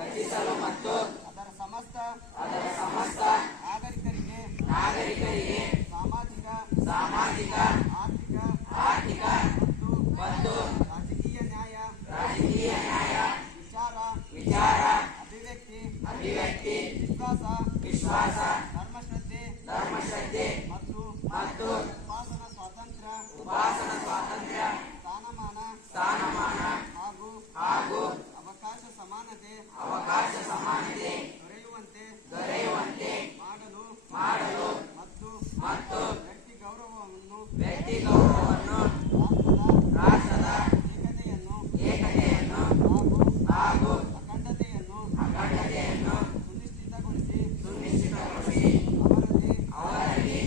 ರಚಿಸಲು ಮತ್ತು ಅದರ ಸಮಸ್ತ ನಾಗರಿಕರಿಗೆ ಸಾಮಾಜಿಕ ಆರ್ಥಿಕ ಮತ್ತು ರಾಜಕೀಯ ನ್ಯಾಯ ವಿಚಾರ ಅಭಿವ್ಯಕ್ತಿ ವಿಶ್ವಾಸ ಧರ್ಮಶ್ರದ್ಧೆ ಮತ್ತು ಉಪಾಸನ ಸ್ವಾತಂತ್ರ್ಯ ಸ್ಥಾನಮಾನ ಹಾಗೂ ಅವಕಾಶ ಸಮಾನತೆ ದೊರೆಯುವಂತೆ ಮಾಡಲು ಮತ್ತು ವ್ಯಕ್ತಿ ಗೌರವವನ್ನು ರಾಷ್ಟ್ರದ ಏಕತೆಯನ್ನು ಹಾಗೂ ಅಖಂಡತೆಯನ್ನು ಸುನಿಶ್ಚಿತಗೊಳಿಸಿ ಅವರಲ್ಲಿ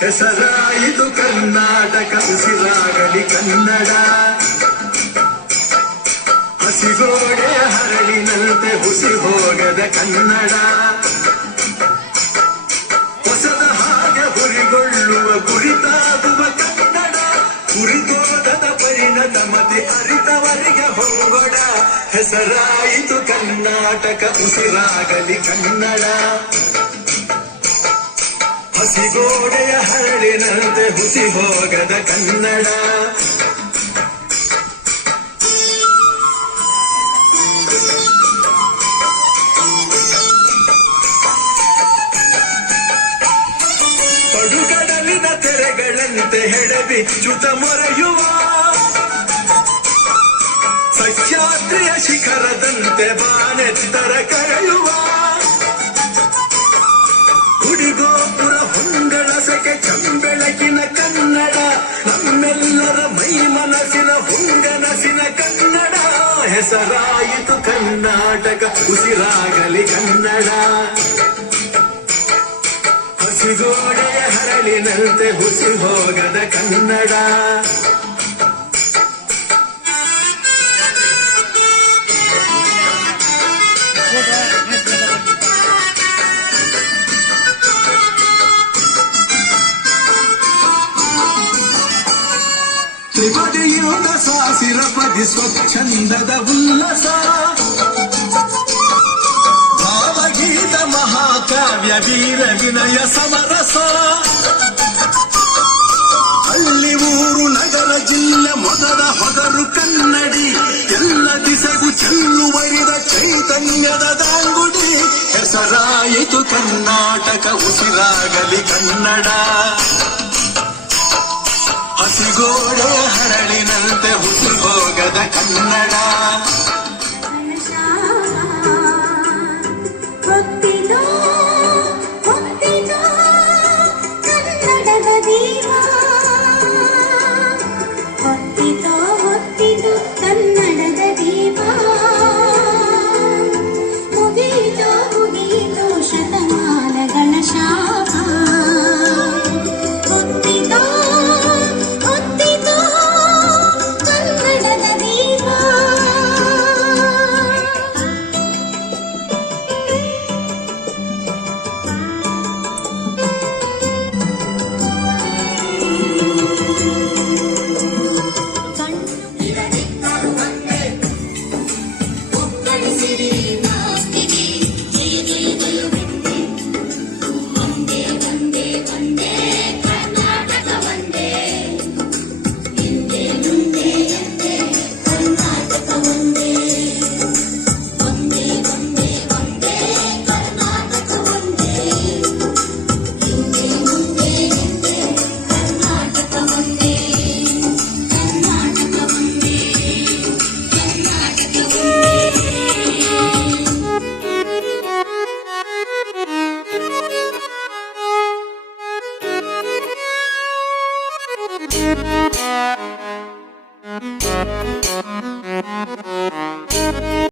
ಹೆಸರಾಯಿತು ಕರ್ನಾಟಕ ಉಸಿರಾಗಲಿ ಕನ್ನಡ ಹಸಿಗೋಡೆ ಹರಳಿನಂತೆ ಹುಸಿ ಹೋಗದ ಕನ್ನಡ ಹೊಸದ ಹಾಗೆ ಹುರಿಗೊಳ್ಳುವ ಗುರಿತಾಗುವ ಕನ್ನಡ ಗುರಿತೋದದ ಪರಿಣತ ಮತಿ ಅರಿತವರಿಗೆ ಹೋಗೋಣ ಹೆಸರಾಯಿತು ಕರ್ನಾಟಕ ಉಸಿರಾಗಲಿ ಕನ್ನಡ ಹಸಿಗೋಡೆಯ ಹರಳಿನಂತೆ ಹುಸಿ ಹೋಗದ ಕನ್ನಡ ಪಡುಗಡಲಿನ ತೆರೆಗಳಂತೆ ಹೆಡಬಿಚ್ಚುತ ಮೊರೆಯುವ ಸಹ್ಯಾದ್ರಿಯ ಶಿಖರದಂತೆ ಬಾನೆತ್ತರ ಕರೆಯುವ ಗುಡಿಗೋಪುರ ಹೊಂಗಳಸಕ್ಕೆ ಚಂಬೆಳಕಿನ ಕನ್ನಡ ನಮ್ಮೆಲ್ಲರ ಮೈ ಮನಸ್ಸಿನ ಹೊಂಗನಸಿನ ಕನ್ನಡ ಹೆಸರಾಯಿತು ಕರ್ನಾಟಕ ಉಸಿರಾಗಲಿ ಕನ್ನಡ ಹಸಿಗೋಡೆಯ ಹರಳಿನಂತೆ ಹುಸಿ ಹೋಗದ ಕನ್ನಡ ತ್ರಿಪದಿಯುತ ಸಾಸಿರಪದಿ ಸ್ವಚ್ಛಂದದ ಉಲ್ಲಸ ಭಾವಗೀತ ಮಹಾಕಾವ್ಯ ವೀರ ವಿನಯ ಸಮರಸ ಹಳ್ಳಿ ಊರು ನಗರ ಜಿಲ್ಲೆ ಮೊದಲ ಹೊಗರು ಕನ್ನಡಿ ಎಲ್ಲ ದಿಸೆಗೂ ಚೆಲ್ಲುವರಿದ ಚೈತನ್ಯದ ದಾಂಗುಡಿ ಹೆಸರಾಯಿತು ಕರ್ನಾಟಕ ಉಸಿರಾಗಲಿ ಕನ್ನಡ ಹಸಿಗೋಡೆ ಹರಳಿನಂತೆ ಹುಸಿ ಹೋಗದ ಕನ್ನಡ